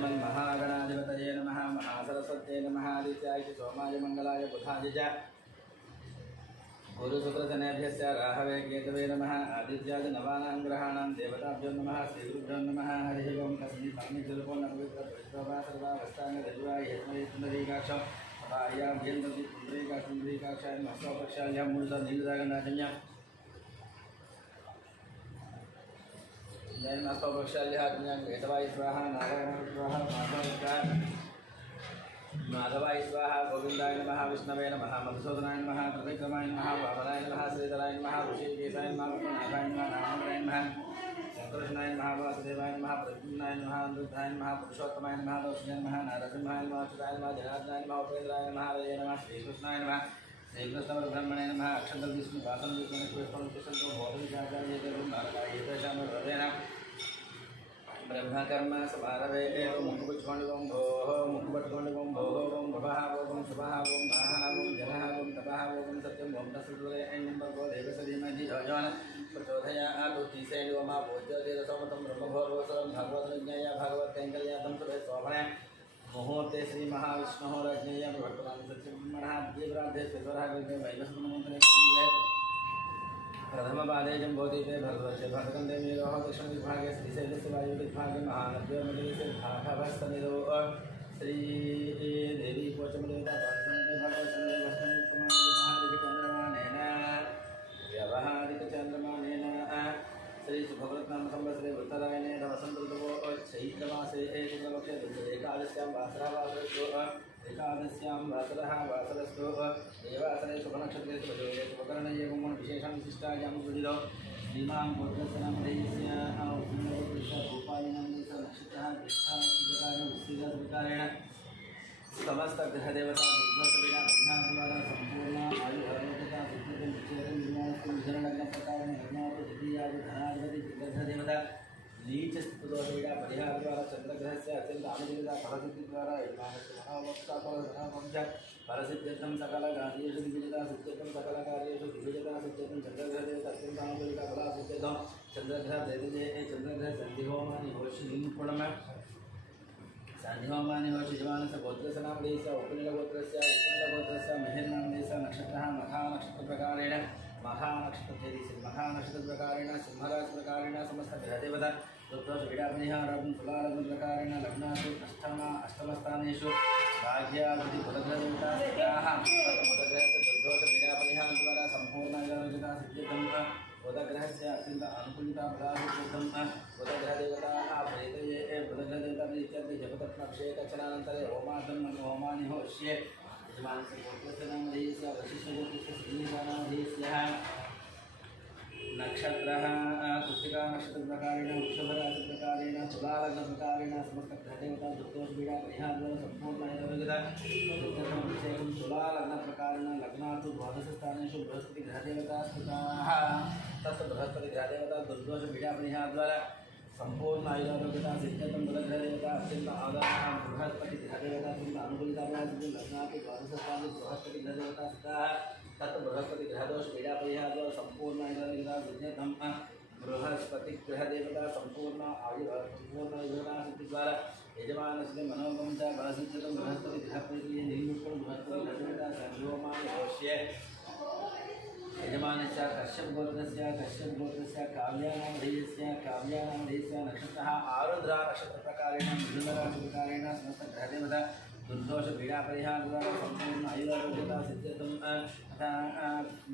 श्रीमन्महागणाधिपतये नमः। महासरस्वत्यै नमः। आदित्याय सोमाय मंगलाय बुधाय च गुरुशुक्रशनेभ्यश्च राहवे केतवे नमः। आदित्याय नवानां ग्रहाणां देवताभ्यो नमः। श्रीगुरुभ्यो नमः। हरिः ओं। तस्मै पाणिजलपो नवविप्रभा सर्वावस्थानगजवाय यस्मै पुण्डरीकाक्षं सभायाभ्यन्तति पुण्डरीकाक्षाय मत्स्वपक्षायां मूलनीलदागनाजन्यां जय मत्स्वपक्षायां केतवाय स्वाहा नारायण स्वाहा माधवाय स्वाहा गोविंदाय नमः। विष्णवे नमः। मधुसूदनाय नमः। त्रिविक्रमाय नमः। वामनाय नमः। श्रीधराय नमः। ऋषिकेशाय नमः। नाथाय नमः। नारायणाय नमः। शंकरकृष्णाय नमः। वासुदेवाय नमः। प्रद्युम्नाय नमः। अनिरुद्धाय नमः। पुरुषोत्तमाय नमः। लोचनाय नमः। नरसिंहाय नमः। अच्युताय नमः। जनार्दनाय नमः। उपेन्द्राय नमः। हरये नमः। श्रीकृष्णाय नमः। श्रीकृष्णपरब्रह्मणे नमः। अक्षतं विष्णु वासं विष्णु पुष्पं तिष्ठन्तो बोधविचार्याय तेषां हृदयेन ब्रह्मकर्म समारभे मुखपुच्छोण्डिवं भोः मुखपट्टोण्डिवं भोः वं भवः वं शुभः वं महः वं जनः वं तपः वं सत्यं वं तस्सुरे ऐं भगवो देवस्य धीमहि धियो प्रचोदयात् तीसेयो मा पूज्यतेजसोमतं ब्रह्मभोर्वसरं भगवद्विज्ञेय भगवत्कैङ्कर्यातं सुरे शोभने मुहूर्ते श्रीमहाविष्णोः रज्ञेय विभक्तां सत्यब्रह्मणः देवराधे स्वेश्वरः विद्ये वैवस्वतमन्त्रे प्रथमपादे जम्बोदीपे भरद्वाजे भरतकन्दे मीरोः दक्षिणविभागे श्रीशैलस्य वायुर्विभागे महानद्योर्मदेशे भागभस्तनिधो श्रीदेवी कोचमदेवता पार्श्वनाथे भगवत्संगे वैष्णवसमाधिमहालिकचन्द्रमानेन व्यावहारिकचन्द्रमानेन श्रीसुभवरत्नाम संवत्सरे उत्तरायणे वसन्तऋतवो चैत्रमासे शुक्लपक्षे एकादश्यां वासरः वासरस्तु देवासरे शुभनक्षत्रे शुभकरणे एवं विशेषं विशिष्टायां सुधितो श्रीमां गोत्रस्नामधेयस्य नक्षत्रः विस्तारेण समस्तग्रहदेवता दुर्गोषविना विघ्नाद्वारा संपूर्ण आयुर्भरोगता विधरणप्रकारेण यज्ञात् द्वितीयाधनाधिपति दुर्गधदेवता नीचस्थितदोषविना परिहारद्वारा चन्द्रग्रहस्य अत्यन्त आनुकूलता फलसिद्धिद्वारा यजमानस्य मनोवक्तापरधनावंश फलसिद्ध्यर्थं सकलकार्येषु विविधता सिद्ध्यर्थं सकलकार्येषु विविधता सिद्ध्यर्थं चन्द्रग्रहदेवता अत्यन्तानुकूलिता फलसिद्ध्यर्थं चन्द्रग्रहदेवते चन्द्रग्रहसन्धिहोमानि होषिलिङ्गुणम संधिहोमानि होषि यजमानस्य गोत्रसनामदेशस्य उपनिलगोत्रस्य मेहर्नामदेशस्य नक्षत्रः महानक्षत्रप्रकारेण महानक्षत्रप्रकारेण सिंहराशिप्रकारेण समस्तग्रहदेवता ऋतुषविडापरिहारं तुलालग्नप्रकारेण लग्नासु अष्टमस्थानेषु भाग्याधिपतिपदग्रहदेवताः बुधग्रहस्य दुर्दोषविडापरिहारद्वारा सम्पूर्णयोगिता सिद्ध्यर्थं बुधग्रहस्य अत्यन्त अनुकूलिता फलासिद्ध्यर्थं बुधग्रहदेवताः प्रेतये बुधग्रहदेवता इत्यादि जपतत्नाभिषेकचनानन्तरे होमानि होष्ये यजमानस्य गोत्रस्य नामधेयस्य वशिष्ठगोत्रस्य श्रीनामधेयस्य नक्षत्रः कृत्तिका नक्षत्रप्रकारेण वृषभराशिप्रकारेण तुलालग्नप्रकारेण समस्तग्रहदेवता दुर्दोषपीडा परिहारद्वारा सम्पूर्णयोगिता अभिषेकं तुलालग्नप्रकारेण लग्नात् द्वादशस्थानेषु बृहस्पतिग्रहदेवता स्थिताः तत् बृहस्पतिग्रहदेवता दुर्दोषपीडा परिहारद्वारा संपूर्ण आयुर्वेदा सिद्ध्यर्थं बुधग्रहदेवता अत्यंत आदानः बृहस्पतिग्रहदेवता अत्यंत अनुकूलिता लग्नात् द्वादशस्थाने बृहस्पतिग्रहदेवता स्थिताः तत् बृहस्पतिग्रहदोषपीडापरिहारद्वारा संपूर्ण आयुर्वेदा सिद्ध्यर्थं बृहस्पतिग्रहदेवता संपूर्ण आयुर्वेदा सिद्धिद्वारा यजमानस्य मनोगं च बलसिद्ध्यर्थं बृहस्पतिग्रहप्रीतिः निर्मुक्तं बृहस्पतिग्रहदेवता संयोमानि होष्ये यजमानस्य कश्यपगोत्रस्य काव्यानामधेयस्य नक्षत्रः आरुद्रा नक्षत्रप्रकारेण मिथुनराशिप्रकारेण समस्तग्रहदेवता दुर्दोषपीडापरिहारद्वारा सम्पूर्ण आयुरारोग्यता सिद्ध्यर्थं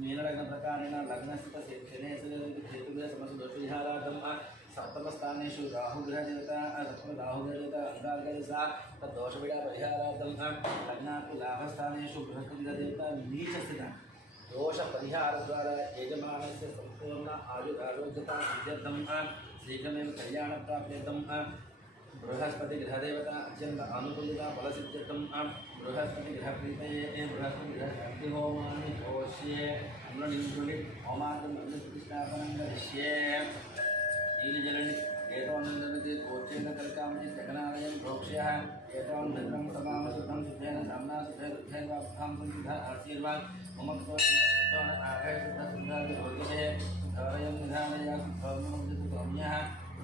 मीनलग्नप्रकारेण लग्नस्थितशनेश्वरेतुः समस्तदोषविहारार्थं सप्तमस्थानेषु राहुग्रहदेवता अंगार्गसा तद्दोषपीडापरिहारार्थं लग्नात् लाभस्थानेषु बृहस्पतिग्रहदेवता नीचस्थिता दोष परिहारद्वारा यजमानस्य संपूर्ण आयुरारोग्यता सिद्ध्यर्थं शीघ्रमेव कल्याणप्राप्त्यर्थं बृहस्पतिग्रहदेवता अत्यन्त अनुकूलिता फलसिद्ध्यर्थं बृहस्पतिग्रहप्रीतये बृहस्पतिग्रहहोमानि होष्ये होमार्थम् अग्निप्रतिष्ठापनं करिष्ये नीलजलनि एतोन्नदति कोच्चेन्द्रकलिकामणि जगनालयं प्रोक्ष्यः एतोन्नद्रं समामशुद्धं शुद्धेन साम्ना शुद्धेन वाप्तां संसिद्ध आशीर्वाद मम कृतोन आघयशुद्धसुन्दादिभोगिषे धौरयं निधानया सौम्यः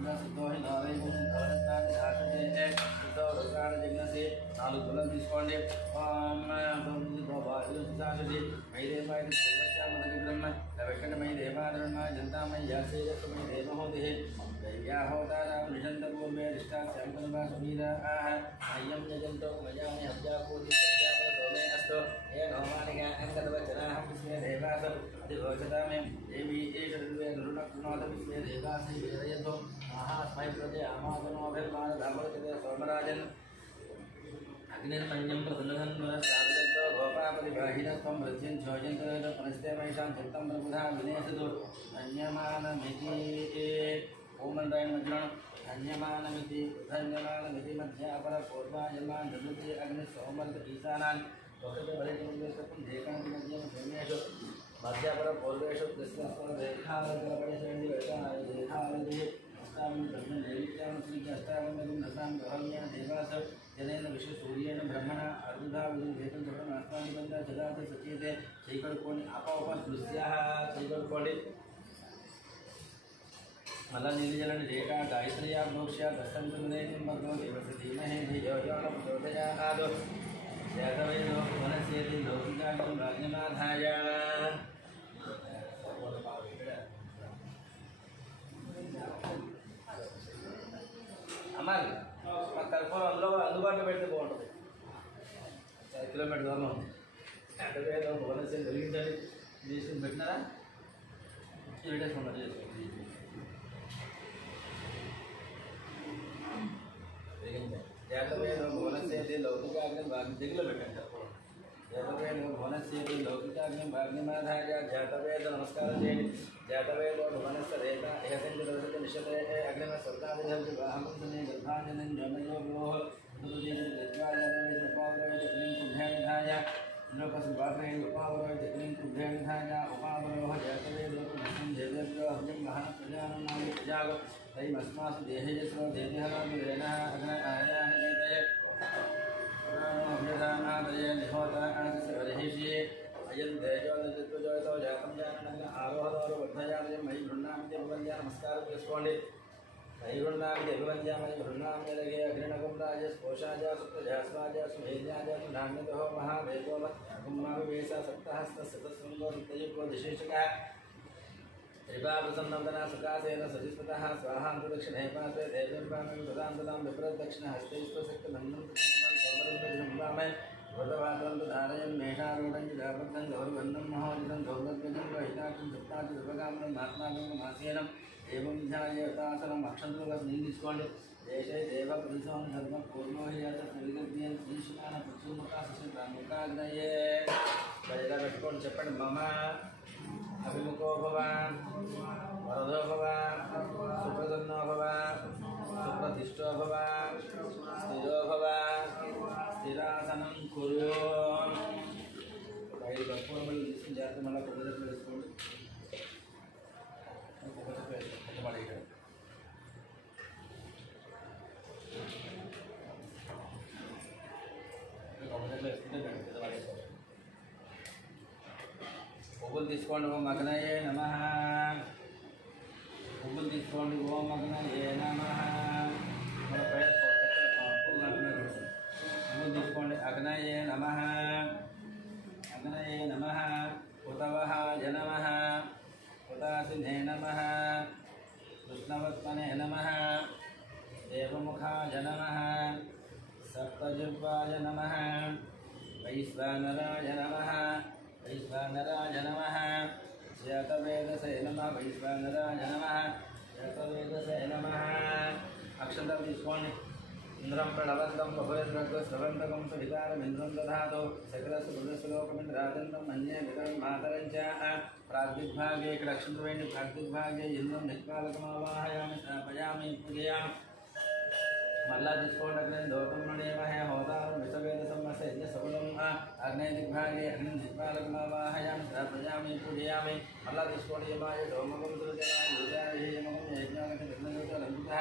न शुद्धो हि नौरैवं धौरत्नानि धासते शुद्धो తీసుకోండి. మై దేవాధర్మాయ జంతామై యాసేయమై దేవహోతి దయ్యాహోతారాం నిషంత పూర్వే రిష్టాస్యాంతర్వా సుమీరాః అయ్యం యజంతో మయామి హవ్యాకూతి సత్యాప సోమే అస్తు ఏ నోమానిగా అంగదవచనాహం విస్మే దేవాసం అధిరోచతామే దేవీ ఏషర్వే నరుణకృణోత విస్మే దేవాసి వేదయంతో మహాస్మై ప్రజే అమాగనోభిర్మాన ధామోచతే సోమరాజన్ అగ్నిర్మణ్యం ప్రసన్నధన్వర సాధతో గోపాపరిబాహినత్వం వృద్ధ్యం ఛోజంతో పునస్తేమైషాం చిత్తం ప్రబుధా వినేశతు ధన్యమానమితి ఓం మంత్రాయణ మధ్యనం ధన్యమానమితి ధన్యమానమితి మధ్యాపర పూర్వాయమాన్ నృతి అగ్ని సోమర్త ఈశానాన్ ఒకటి బలితం దేకాంతి మధ్యం సోమేషు మధ్యాపర పూర్వేషు కృష్ణస్వర రేఖాలపడిశండి రేఖాలది అష్టావం బ్రహ్మ దేవిత్యాం శ్రీ అష్టావం నసాం గౌరవ్యేన దేవాస జనైన విశ్వ సూర్యేణ బ్రహ్మణ అర్ధుధా వేదం చోట నాస్తానిబంధ జగాత సచీతే చేయగలుకోండి అపోప దృశ్యా చేయగలుకోండి. మళ్ళా నీళ్ళు జలని రేఖ గాయత్రియా మోక్ష్య దశంతులేనిం భగవో దేవస్య ధీమహి ధియో యో న ప్రచోదయాత్ శాతవైదో వనస్యేతి లౌకికాగం రాజ్ఞమాధాయ. అమ్మాలి మా కర్పూరం అందుబాటులో పెడితే బాగుంటుంది. 5 కిలోమీటర్ దూరం ఉంది. అంటే వనస్యం వెలిగించండి చేసి పెట్టినారా పెట్టేసుకున్నారు చేసుకోండి. జాతవేదో భువనసేతి లౌకికాగ్ని భాగ్ని దిగులో పెట్టండి కర్పూరం. జాతవేదో భువనసేతి లౌకికాగ్ని భాగ్నిమాధాయ జాతవేద నమస్కారం చేయండి. జాతవేదో భువనస్థ రేత ఏకంజ దోషత నిషతే అగ్నిమ స్వర్గాదిధర్తి వాహమంతుని గర్భాంజనం జమయోగో కుభ్యానిధాయ లోకసుభాగ్ని ఉపావరోహిత క్లీం కుభ్యానిధాయ ఉపావరోహ జాతవేదో దేవేభ్యో అగ్నిం మహన ప్రజానం నామి ప్రజాగో తైమస్మాసు దేహేజస్వ దేహేన అగ్న ఆయాహేతయ అభ్యధానాదయ నిహోతాశి అయం తేజో నిత్యజోతో జాతం జాన ఆరోహదారు వర్ధయామి మై బృందామితి అభివంద్య నమస్కారం చేసుకోండి. మై బృందామితి అభివంద్యామై బృందామిలగే అగ్నినగం రాజ స్పోషాజ సుప్రజాస్వాజ సుమేజాజ నామ్యతో మహావేగో కుమ్మావివేశ సప్తహస్త శతశృంగో నిత్యయుగో విశేషక త్రిపావసంనందన సుఖాసేన సజిస్మతః స్వాహాంత దక్షిణే పాత్రే దేవ్యర్వామి ప్రదాంతదాం విప్రదక్షిణ హస్తైశ్వశక్తి మన్నం సోమరంభామై వృతవాదం ధారయన్ మేషారూఢం జాబద్ధం గౌరవన్నం మహోజితం గౌరవ్యజం వహితాక్షం సప్తాచి విభగామనం ఆత్మాగం మాసేనం ఏవం ధ్యాయతాసనం అక్షంతులుగా నీళ్ళు తీసుకోండి. దేశే దేవ ప్రతిసం ధర్మ పూర్ణోహియాత శ్రీగజ్ఞం శ్రీశుకాన ప్రచుముఖ సుముఖాగ్నయే ఇలా పెట్టుకోండి. చెప్పండి. మమ అభిముఖో భవ వరదో భవ సుప్రసన్నో భవ సుప్రతిష్టో భవ స్థిరో భవ స్థిరాసనం కురు. 5 కర్పూరం మళ్ళీ తీసుకుని జాగ్రత్త మళ్ళీ కొద్ది దగ్గర వేసుకోండి. పువ్వులు తీసుకోండి. ఓం అగ్నయే నమః. పువ్వులు తీసుకోండి. ఓం అగ్నయే నమః. పువ్వులు తీసుకోండి. అగ్నయే నమః. అగ్నయే నమః. ఉతవహాయ నమః. ఉదాసినే నమః. కృష్ణవత్మనే నమః. దేవముఖాయ నమః. సప్తజిహ్వాయ నమః. వైశ్వానరాయ నమః. వైశ్వానరాయ నమః. శ్వేతవేదసే నమః. వైశ్వానరాయ నమః. శ్వేతవేదసే నమః. అక్షంతలు తీసుకోండి. ఇంద్రం ప్రణవంతం బహుళస్రవంతకం సువికారమింద్రం దధాతు సకలసు బృహస్లోకమింద్రాజంతం మన్యే వికరం మాతరం చ ప్రాగ్దిగ్భాగే ఇక్కడ అక్షంతలు వేయండి. ప్రాగ్దిగ్భాగే ఇంద్రం నిష్కాలకమావాహయామి స్థాపయామి పూజయామి. మళ్ళా తీసుకోండి. అగ్ని దోతం మణేమహే హోతారం విషవేద సంవత్స యజ్ఞ సగుణం అగ్ని దిగ్భాగే అగ్ని దిగ్పాలకమావాహయామి స్థాపయామి పూజయామి. మళ్ళా తీసుకోండి. యమాయ దోమకం దుర్జనాయమకం యజ్ఞానికి దిగ్నయోలంకిత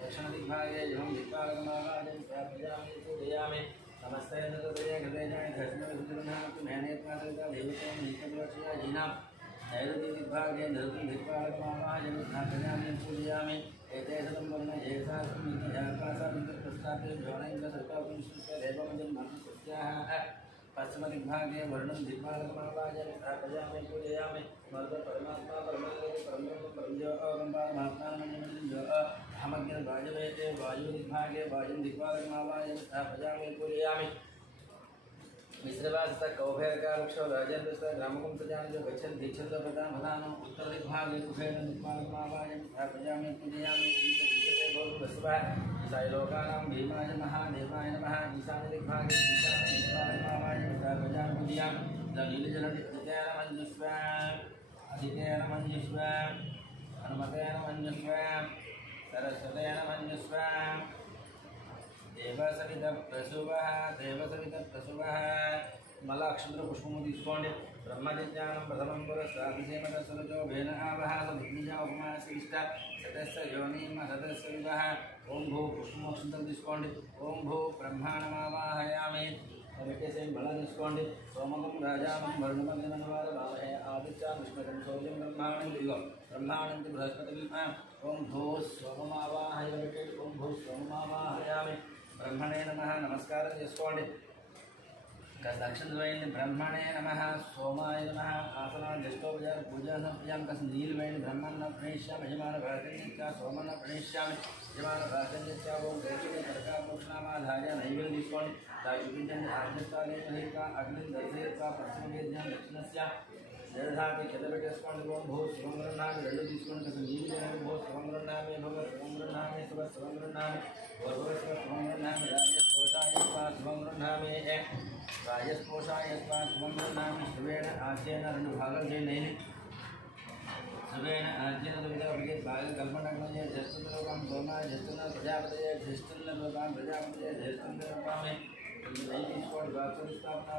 దక్షిణ దిగ్భాగే యమం దిక్పాలకమావాహయామి స్థాపయామి పూజయామి. నమస్తే నృతయ హృదయాయ ధర్మవిద్రునామకు మేనేత్మాసరిత దేవతం నిత్యప్రోచయ జీనాం నైరుతి దిగ్భాగే నృతం దిక్పాలకమావాహయామి స్థాపయామి పూజయామి. ఏతేషం వర్ణ ఏసాస్మిన్ पश्चिमदिग्भागे वर्णं दिग्भागमावाजं स्थापयामि पूजयामि मर्द परमात्मा परमात्मा परब्रह्म परमज्योतिर्महात्मानमन्यो अहमग्निर् वायुवेते वायुदिग्भागे वायुं दिग्भागमावाजं स्थापयामि पूजयामि मिश्रवासः कौभेरकालक्षो राजेन्द्रस्य ग्रामकं प्रजानन्यो गच्छन् दीक्षन्तो प्रदामधानम् उत्तरदिग्भागे कुबेरं दिग्भागमावाजं स्थापयामि पूजयामि ईशते भोगवस्वः ईशायलोकानां भीमाय महादेवाय नमः ईशान्यदिग्भागे ईशान्यदिग्भागमावाजं स्थापयामि पूजयामि अदितेन मञ्जुष्व हनुमतेन मञ्जुष्व सरस्वतेन मञ्जुष्व देवसवितप्रसुवः मल्ल अक्षंतर पुष्पము తీసుకోండి బ్రహ్మజ్ఞానం ప్రథమం పురస్సాదిసేమత సురజో భేన ఆవహాస విద్యా ఉపమాశిష్ట సతస్య యోనిమ సతస్య వివహ ఓం భూ పుష్పము అక్షంతరం తీసుకోండి ఓం భూ బ్రహ్మాణమావాహయామి పెట్టేసేం బల తీసుకోండి సోమకం రాజామం వర్ణమగ్నమనవాద బాలహే ఆదిత్య విష్ణుకం సౌర్యం బ్రహ్మాణం ఇదిగో బ్రహ్మాణంతి బృహస్పతి ఓం భూ సోమమావాహయ పెట్టేది ఓం భూ సోమమావాహయామి ब्रह्मणे नमः नमस्कारं చేసుకోండి दक्षिण द्वयनि ब्रह्मणे नमः सोमाय नमः आसना जष्टोपचार पूजा समर्पयामि कस्य नील वैनि ब्रह्मन्न प्रणेष्यामि यजमान भागन्यच्च सोमन्न प्रणेष्यामि यजमान भागन्यच्च ओम दक्षिणे कर्कामोक्षणामाधार्य नैवेद्यं తీసుకోండి दायुपिञ्जन् आज्ञस्थानेन अग्निं दर्शयित्वा पश्चिमवेद्यां दक्षिणस्य जलधापि चतुर्वेदस्कोण्ड ओम भू शिवमृण्णामि रेडु తీసుకోండి कस्य नील वैनि भू शिवमृण्णामि भव शिवमृण्णामि शिव शिवमृण्णामि शिवमृण्णामि राजस्पोषाय स्वाहा शिवमृण्णामि राजस्पोषाय स्वाहा शिवमृण्णामि शिवेन आद्येन రెండు భాగాలు చేయండి शिवेन आद्येन विविधवर्गे भागकल्पनग्नये ज्येष्ठलोकां सोमाय ज्येष्ठन प्रजापतये ज्येष्ठलोकां प्रजापतये ज्येष्ठलोकामे తీసుకోండి భాస్కర స్థాపన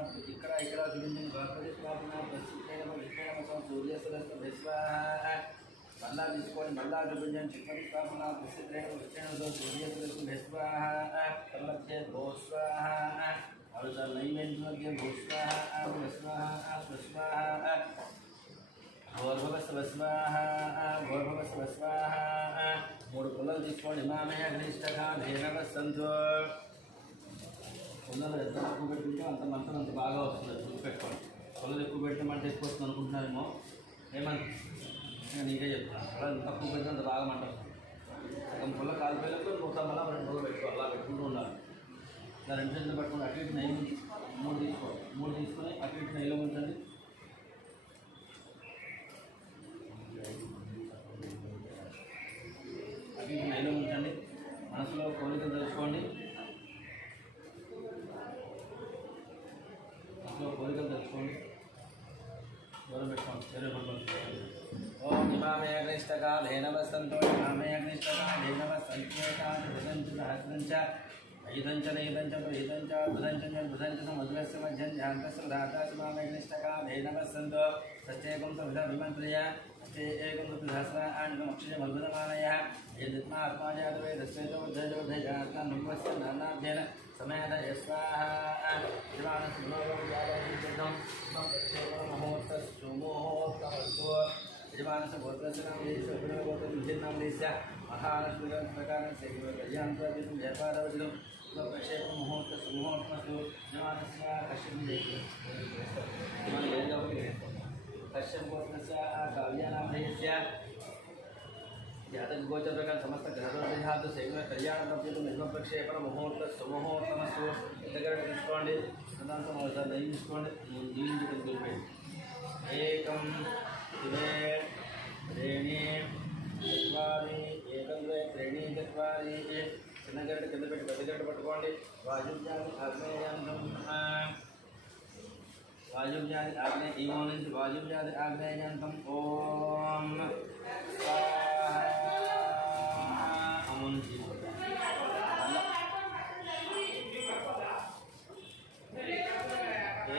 ఇక్కడ చూపించండి భాస్కర స్థాపన ప్రస్తుతం సూర్యసరస్వ విశ్వాహ మల్లా తీసుకోండి మల్లా చూపించండి చిక్కడి స్థాపన ప్రస్తుతం సూర్యసరస్వ విశ్వాహ మధ్య భూస్వాహ అవి నైవేద్యం మధ్య భూస్వాహ విశ్వాహ విశ్వాహ గౌర్భవస్వ స్వాహ గౌర్భవస్వ స్వాహ మూడు పుల్లలు తీసుకోండి ఇమామే అగ్నిష్టగా భేనవస్సంతో పుల్లలు ఎంత తక్కువ పెట్టుకుంటే అంత మంటలు అంత బాగా వస్తుంది చూపెట్టుకోండి పుల్లలు ఎక్కువ పెట్టమంటే ఎక్కువ వస్తుంది అనుకుంటున్నారేమో ఏమంటే నేను నీకే చెప్తున్నాను పుల్లలు తక్కువ పెడితే అంత బాగా మంట వస్తుంది సగం పుల్ల కాలిపోయినప్పుడు మొత్తం మళ్ళీ రెండు పుల్లలు పెట్టుకోవాలి అలా పెట్టుకుంటూ ఉండాలి ఇలా రెండు చేతులు పట్టుకుని అటు ఇటు నెయ్యి మూడు తీసుకోవాలి మూడు తీసుకొని అటు ఇటు నెయ్యిలో ఉంచండి అటు ఇటు నెయ్యిలో ఉంచండి మనసులో కోరికలు తెలుసుకోండి కోరికలు తెలుసుకోండి దూరం పెట్టుకోండి చెరువు పట్టుకోండి ఓం ఇమామే అగ్నిష్టకాలేన వసంతో ఇమామే అగ్నిష్టకాలేన వసంత్యేకాదృతంచ సహస్రంచ ఐదంచ నైదంచ ప్రహితంచ బుధంచ బుధంచ సముద్రస్య మధ్యం ధ్యాంతస్య ధాతాసి మామే అగ్నిష్టకాలేన వసంతో సత్యేకం సవిధ విమంత్రయ ఏకం సహస్రాణిమక్షయ మద్భుతమానయ యద్మా ఆత్మాజాతవే దస్యతో ఉద్ధయోధయాత్మ నుమస్య నానాభ్యేన సమేత యస్వాహ ముహూర్త సుముహూర్తమస్తు యజమానస్య గోత్రస్య నామ దేశ గోత్రం విధిర్నామ దేశ మహాలక్ష్మి ప్రకారం కళ్యాణం వ్యాపారవచనం ప్రక్షేప ముహూర్త సుముహూర్తమస్తు యజమానస్య कश्यप गोत्रस्य काव्यानामधेयस्य जातकगोचर प्रकार समस्त ग्रहदोषात् शैव कल्याणप्राप्तितु निर्मप्रक्षेपण मुहूर्त सुमुहूर्तमस्तु इतगरट తీసుకోండి తదనంతరం ఒకసారి దయ్యం తీసుకోండి దీవించడం చూపండి ఏకం ద్వే త్రీణి చత్వారి ఏకం ద్వే త్రీణి చత్వారి చిన్నగరట కింద పెట్టి పెద్దగరట పట్టుకోండి వాయువ్యాన్ని ఆగ్నేయాన్ని वायुव्यादि आग्नेय इमोनिंच वायुव्यादि आग्नेयंतम ओम स्वाहा अमोनिंच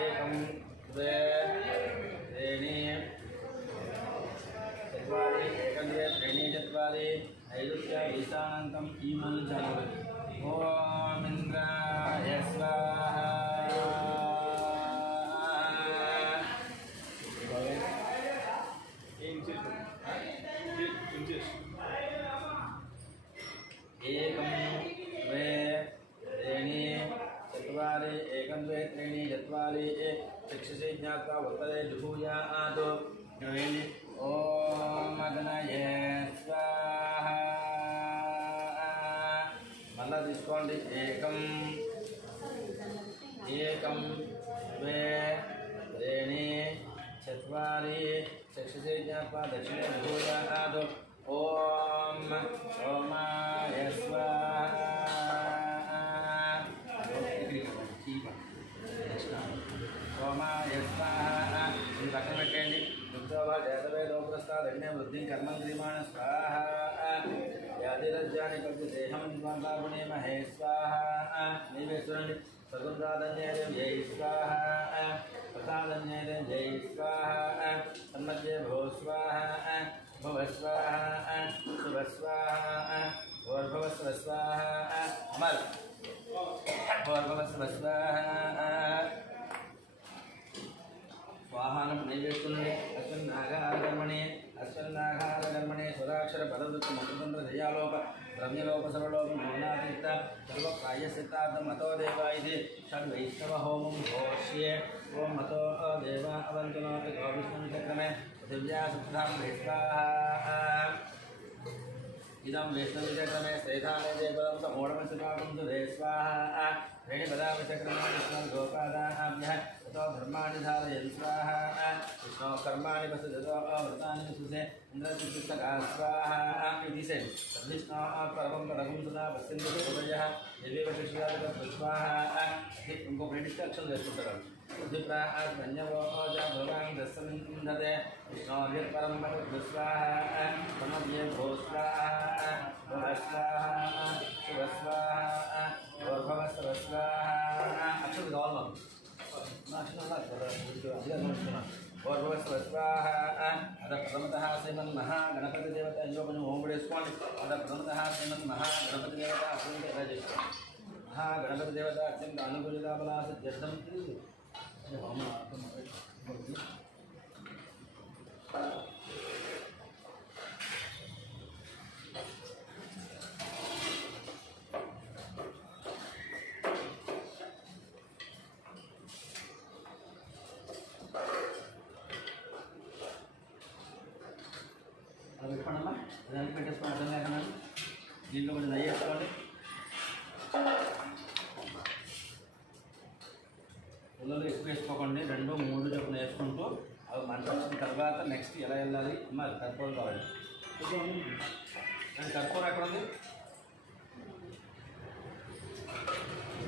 एकम द्वे त्रीणि चत्वारि एकम द्वे त्रीणि चत्वारि ऐदुस्य ईशानंतम इमोनिंच ओम इंद्राय स्वाहा इंच चक्षुषे ज्ञात्वा उत्तरे जुहूयात् ओम अग्नये स्वाहा मल्ल तीసుకోండి एकं द्वे त्रीणि चत्वारि चक्षुषे ज्ञात्वा दक्षिणे जुहूयात् ओम सोमाय स्वाहा सोमाय स्वाहा ఇది పక్కన పెట్టండి దుర్గోభా జాతవేదోప్రస్థాదగ్నే వృద్ధిం కర్మం క్రియమాణ స్వాహా యాదిరజ్జాని పద్య దేహం నివాంతాపుణే మహే స్వాహా నీవే చూడండి సగుందాదన్యేదం జై స్వాహా ప్రసాదన్యేదం జై స్వాహా సన్మధ్యే భో స్వాహా భవ స్వాహా శుభ స్వాహా భోర్భవస్వ స్వాహా అమర్ భోర్భవస్వ స్వాహా వాహనం నైవేద్యుని అశ్వన్నాఘారగర్మణే స్వరాక్షర పదవృత్తి మంత్రతంత్ర జయాలోప ద్రవ్యలోప సర్వలోప మౌనాతీర్థ సర్వప్రాయసిద్ధార్థ మతో దేవ ఇది షడ్వైష్ణవ హోమం ఘోష్యే ఓం మతో దేవ అవంతునోతి గోవిష్ణు చక్రమే పృథివ్యా సుప్తాం స్వాహా इदं वैष्णवीचक्रमे श्रेधाने देवलं समूढमसिपाकं सुधे स्वाहा रेणिपदावचक्रमाणि गोपादाभ्यः ततो धर्माणि धारयन् स्वाहा विष्णो कर्माणि वसुधतो व्रतानि वसुधे इन्द्रचित्तका स्वाहा इति से तद्विष्णो परमं परमं सदा वस्यन्तु हृदयः देवी वशिष्ठाः स्वाहा उनको प्रेडिक्ट अक्षर वेసుకుంటారు उद्दीप्राज्ञवोजा भगवान् दस्समिन्दते विष्णोर्यत्परं स्वाहा समव्ये भो स्वाहा भव स्वाहा शुभ स्वाहा भोर्भवस्व स्वाहा अक्षर काవాలి भोर्भवस्व स्वाहा अथ प्रथमतः श्रीमन्महागणपतिदेवता योगनु ओम पडेసుకోండి अथ प्रथमतः श्रीमन्महागणपतिदेवता अत्यंत राजेश्वरी महागणपतिदेवता अत्यंत अनुकूलता बला सिद्ध्यर्थं అది పెట్టండి దాన్ని పెట్టేసుకోండి అర్థం లేకుండా దీంట్లో కొంచెం నెయ్యి వేసుకోండి పుల్లలు ఎక్కువ వేసుకోకండి 2, 3 చొప్పున వేసుకుంటూ అవి మంట వచ్చిన తర్వాత నెక్స్ట్ ఎలా వెళ్ళాలి మరి కర్పూరం కావాలి అండ్ కర్పూరం ఎక్కడ ఉంది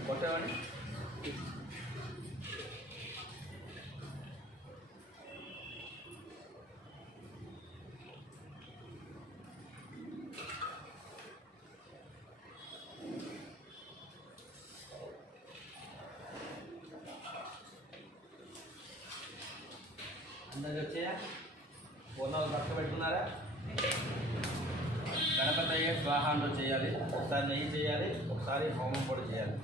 కొట్టేవాడి అందరికి వచ్చాయా పూర్ణాలు పక్క పెట్టుకున్నారా గణపతయ్య స్వాహాంలో చేయాలి ఒకసారి నెయ్యి చేయాలి ఒకసారి హోమం కూడా చేయాలి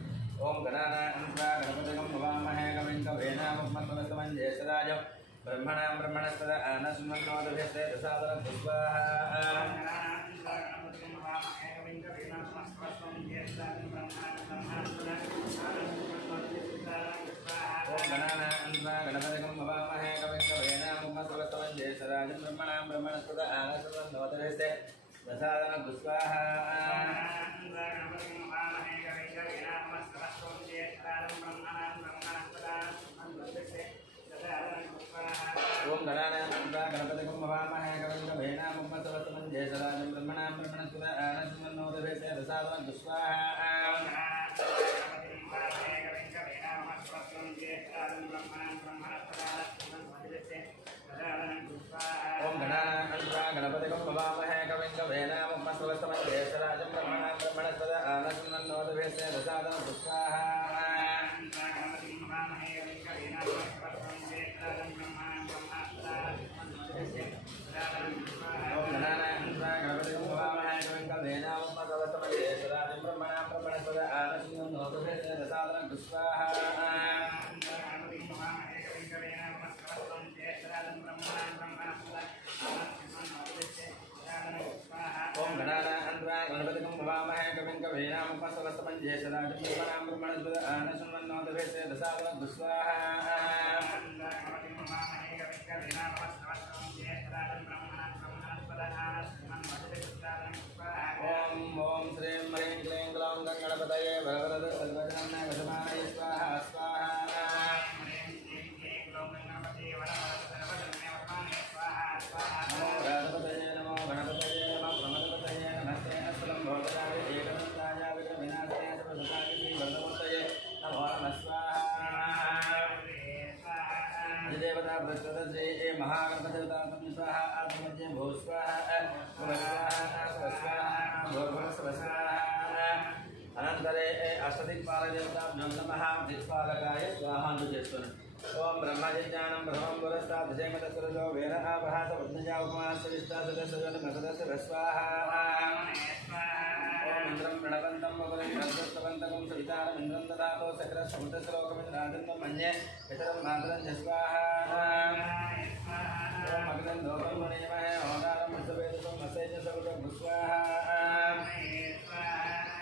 ఓం గణానాంత్రా గణపతిగం భవామహే కవిం కవేనామస్మత్వస్తమం జ్యేష్ఠరాజం బ్రహ్మణాం బ్రహ్మణస్తద ఆనస్మన్నోదభ్యస్తే ప్రసాదనం స్వాహా गणपतिगं भवामहे कविं कवेनामुपमस्वस्तमं ज्येष्ठराजं ब्रह्मणां ब्रह्मणस्पद आनसवन्नोदभ्यस्ते प्रसादनं स्वाहा ओम गणपतिगं भवामहे कविं कवेनामुपमस्वस्तमं ज्येष्ठराजं ब्रह्मणां ब्रह्मणस्पद आनसवन्नोदभ्यस्ते प्रसादनं स्वाहा ओम गणपतिगं भवामहे कविं कवेनामुपमस्वस्तमं ज्येष्ठराजं ब्रह्मणां ब्रह्मणस्पद आनसवन्नोदभ्यस्ते प्रसादनं स्वाहा ओम गणपतिगं भवामहे कविं कवेनामुपमस्वस्तमं ज्येष्ठराजं ब्रह्मणां ब्रह्मणस्पद आनसवन्नोदभ्यस्ते प्रसादनं स्वाहा ओम गणपतिगं भवामहे कविं कवेनामुपमस्वस्तमं ज्येष्ठराजं ब्रह्मणां ब्रह्मणस्पद आनशृण्वन्नोदभेसे दशावनं स्वाहा ॐ ॐ श्रीं ह्रीं क्लीं ग्लौं गणपतये भगवते सर्वजनाय वशमाय स्वाहा स्वाहा नमो गणपतये नमो गणपतये नमो प्रमदपतये नमस्ते अस्वलं भोगदाय एकदन्ताय विघ्नविनाशाय सर्वसुखाय वरदमूर्तये नमो नमः स्वाहा देवता प्रचोदते महागणपतिदेवता स्वाहा आत्ममध्ये भो स्वाहा अनंतरे अष्टदिक्पालदेवताभ्यो नमः दिक्पालकाय स्वाहानु చేస్తున్నాను ओम ब्रह्मजिज्ञानं प्रथमं पुरस्तात् दशमतसुरजो वेद आपहास वद्मजा उपमास्य विष्टासदसजनमसदस्य स्वाहा ओम इंद्रं प्रणवन्तं मकुलं रजस्तवन्तकं सवितारम् इंद्रं ददातो सक्रासमुद्रश्लोकमिन्द्राजन्मं मन्ये पितरं मातरं च स्वाहा ओम अग्निं दोतं मणिमहे ओदारं विश्ववेदसं मसेजसवितं स्वाहा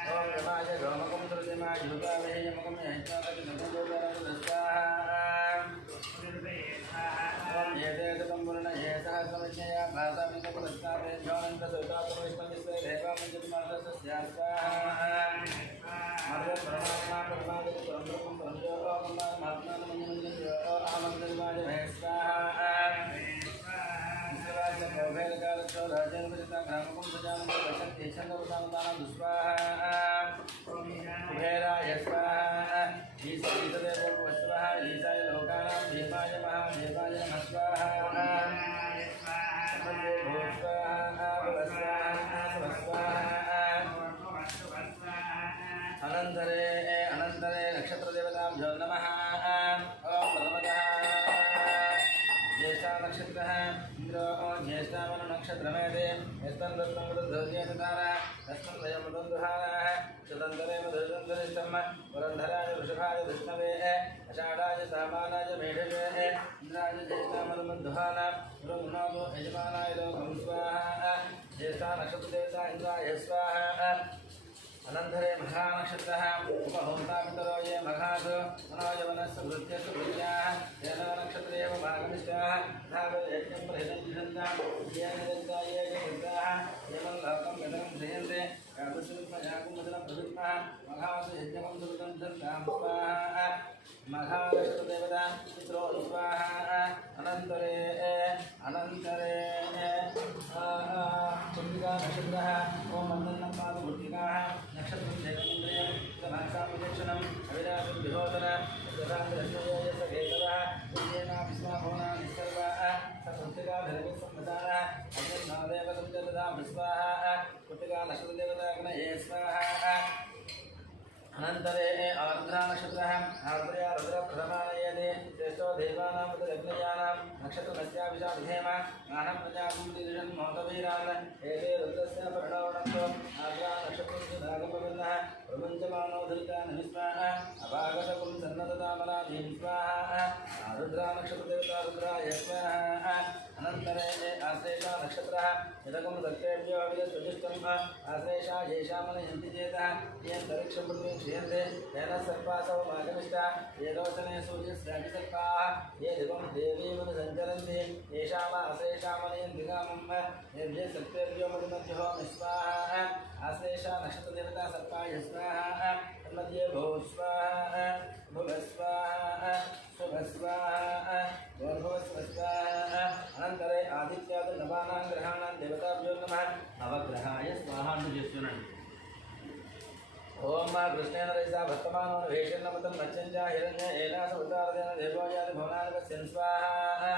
ओम रमाय गोमकं सृजमाय युगावहे यमकं यज्ञातकिनदोदरं स्वाहा ओम येदेततं पूर्णये सहस्रमज्ञया भासामितपुरस्तारे ज्ञानन्तसवितात्मविष्णुविश्वे देवामञ्जन्मातस्य स्वाहा मर्दं परमात्मा परमादिति परब्रह्मं परमज्योतिं महात्मानमञ्जनञ्जयो अहमन्तरिवाय मे स्वाहा भोगैलकालक्षो राजेन्द्रजिता ग्रामकं प्रजानं पश्यन्ति छन्दवसामतानां दुस्वाहा कुबेराय स्वाहा ईशदेवो स्वाहा ईशाय लोकानां भीमाय महादेवाय नमः स्वाहा भो स्वाहा अनन्तरे अनन्तरे नक्षत्रदेवताभ्यो नमः ओम प्रथमतः ज्येष्ठा नक्षत्रः इंद्रो ज्येष्ठावनु नक्षत्रमेते यस्तन् दत्तं मधुर्धोजेतारा तस्मिन् वयं मधुन्दुहानाः सुतन्तरे मधुरन्दरिष्टं पुरन्धराय वृषभाय विष्णवे अषाढाय सामानाय मेढवे इन्द्राय ज्येष्ठामनुबन्धुहानां पुरन्नादो यजमानाय लोकं स्वाहा ज्येष्ठा नक्षत्रदेवता इन्द्राय स्वाहा अनन्तरे महानक्षत्रः उपहोतापितरो ये मघासु मनोयवनस्य वृत्यस्य वृत्याः तेन नक्षत्रे एव भागमिष्टाः तथा यज्ञं प्रहितं येन दन्ताये वृत्ताः एवं लोकं गतं ध्रियन्ते यादृशविद्मयागं वदनं प्रविद्मः मघासु यज्ञं सुकृतं धन्तां स्वाहा मघानक्षत्रदेवता पित्रो स्वाहा अनन्तरे अनन्तरे पुत्रिका नक्षत्रः ओम मन्दनं पादपुत्रिकाः नक्षत्रं देवमिन्द्रियं समासामदक्षिणम् अविनाशं विहोदन यथान्द्रश्मयसकेतवः पुण्येना विस्माभवना निस्सर्वाः सपुत्रिकाभिरविसंवदानः अग्निर्नादेव संजलदां स्वाहा पुत्रिका नक्षत्रदेवता अग्नये स्वाहा अनन्तरे आर्द्रा नक्षत्रः आर्द्रया रुद्रप्रथमानयते श्रेष्ठो देवानां यज्ञयानां नक्षत्रमस्याभिषाधेम मानं प्रजाकुम्भीषन् मोहवीरान् एते रुद्रस्य प्रणवणन्तो आर्द्रा नक्षत्रस्य नागपविन्नः प्रपञ्चमानो धृता नमिस्वाः अभागसकुं सन्नततामलाधीं स्वाहा आरुद्रा नक्षत्रदेवता रुद्राय स्वाहा अनन्तरे आश्लेषा नक्षत्रः यदकं सत्येभ्यो विदुष्टम् आश्लेषा येषामनयन्ति चेतः येऽन्तरिक्षं पृथ्वीं क्षीयन्ते तेन सर्पासौ मागमिष्टा ये रोचने सूर्यस्याभिसर्पाः ये दिवं देवीमनु सञ्चरन्ति येषामाश्लेषामनयन्ति कामं येभ्यः सत्येभ्यो मधुमध्यहो स्वाहा आश्लेषा नक्षत्रदेवता सर्पाय स्वाहा तन्मध्ये भो स्वाहा भुवस्वाहा शुभस्वाहा गौर्भवस्वाहा अनन्तरे आदित्यादि नवानां ग्रहाणां देवताभ्यो नमः नवग्रहाय स्वाहानु చేస్తున్నాను ओम कृष्णेन रहिता भक्तमानो वेषन्नमतं मच्चञ्च हिरण्य एनासवतारदेन देवोजाति भवनानि पश्यन् स्वाहा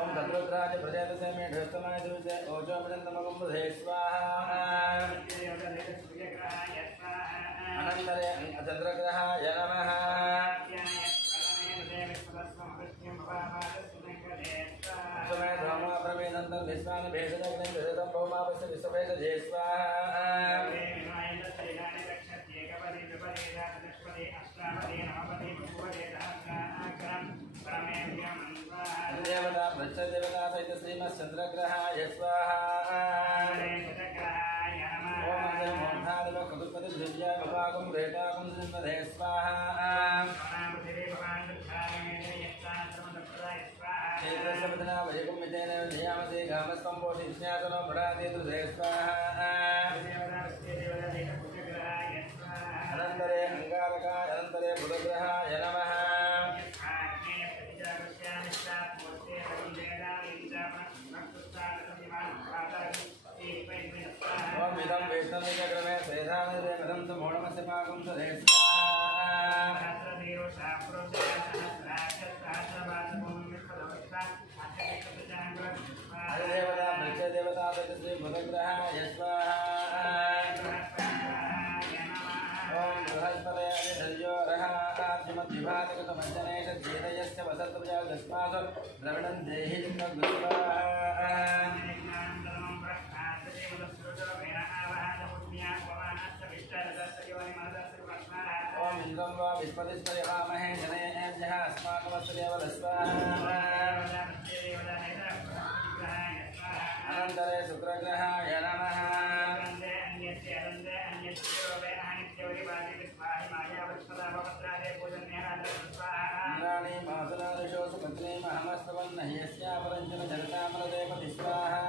ओम तद्रुद्राज प्रजातसे मे ढस्तमाय दिवसे ओजोमजन्तमकं बुधे स्वाहा अनन्तरे चन्द्रग्रहाय नमः समय धर्मा प्रवेदन्तं विश्वानि भेषजग्निं विषदं भौमापस्य विश्वभेषजे स्वाहा देवता प्रत्यदेवता सहित श्रीमश्चन्द्रग्रहाय स्वाहा विष्णुदे स्वाहा क्षेत्रस्य पतना वैकुं मितेन नियामते गामस्त्वं पोषिष्यासनो भ्राते दुर्धे स्वाहा अनन्तरे अंगारकाय अनन्तरे बुधग्रहाय नमः ओम इदं वैष्णवचक्रमे श्रेधानदे कथं च मोणमस्य पाकं सदे देवता वृक्षदेवता श्री बुधग्रहाय स्वाहा ओम बृहस्पतये धर्योरहाद्यमद्विभातकृतमञ्जनेश धीरयस्य वसत्रजागस्मासु द्रविणं देहि ओम इंद्रं वा विस्पतिस्परिवामहे जनेभ्यः अस्माकमस्य स्वाहा अनन्तरे शुक्रग्रहाय नमः इंद्राणि मासनादिशो सुपत्नी महमस्तवन्न ह्यस्यापरञ्चन जगतामलदेवति स्वाहा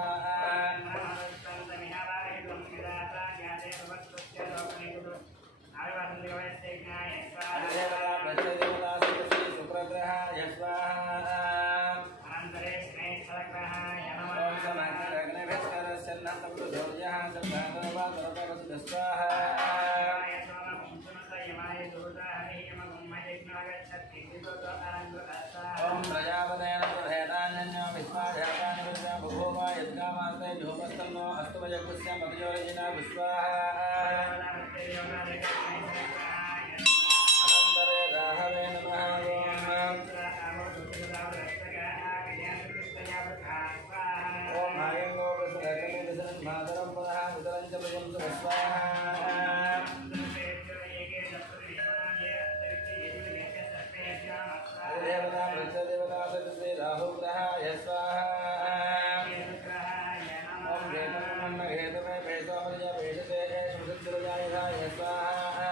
शुक्रग्रहाय स्वाहा ओम प्रजापतेन प्रभेदान्यो विस्मार्याकानि विद्या बभूव यद्गामास्ते जोपस्तन्नो अस्तवयकुस्य मधुयोजना विस्वाहा अनन्तरे राहवे नमः ओम आयंगो विसर्गने विसर्जन मातरं पुनः वितरं च प्रजं स्वाहा देवता वृक्षदेवता सदस्ये राहुग्रहाय स्वाहा ओम घेतमन्न घेतमे भेषोमर्य भेषते शुद्धुर्जायधाय स्वाहा